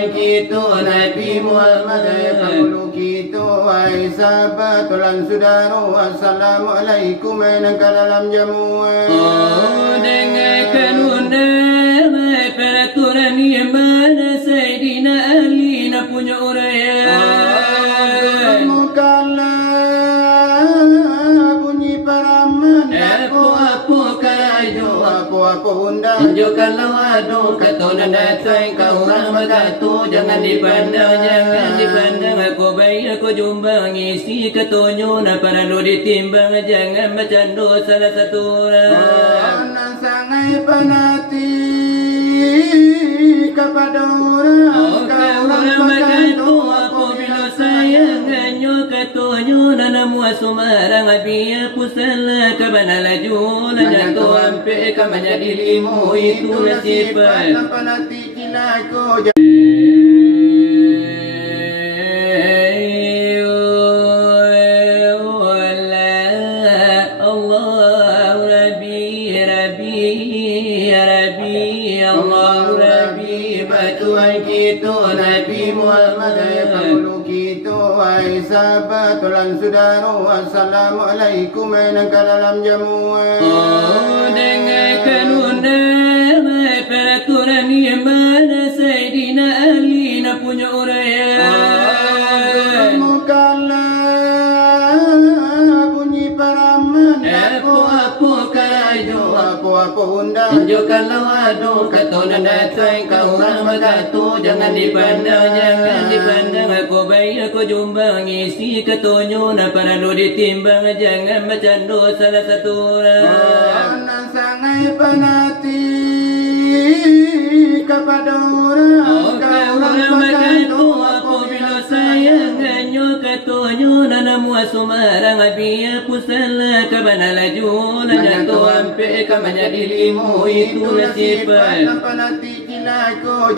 Tuhan kita Nabi Muhammad Kaulu kita wahai sahabat tulan saudara. Assalamualaikum nangka dalam jamu. Dengarkan undang peraturan iman Sayyidina Ali nak punya uraian. Mukalah bunyi paraman apa-apa kayu apa-apa undang. Tunjukkanlah wadu katuna datang kau orang berkatu. Jangan dipandang aku baik aku jumpa ngisi ketunyu nak perlu ditimbang. Jangan bercandu salah satu orang. Anak sangai penati kepada orang. Kau orang berkatu apabila sayangannya ketunyu nana mua sumarang biar pusala kebana laju jatuh hampir ke menjadi limu itu nasibah. Penati kilaku Tuhan kita Nabi Muhammad Kaulu kita wahai sahabat tulan saudara. Assalamualaikum nangka dalam jamu. Dengarkan undang peraturan iman Sayyidina Ali nak punya uraian. Mukalah bunyi paraman apa-apa kayu apa-apa undang. Tunjukkanlah wadu katuna datang kau orang berkatu. Jangan dipandang aku baik aku jumpa ngisi ketunyu nak perlu ditimbang. Jangan bercandu salah satu orang. Anak sangai penati kepada orang. Kau orang berkatu apabila sayangannya ketunyu nana mua sumarang biar pusala kebana laju jatuh hampir ke menjadi limu itu nasibah. Penati kilaku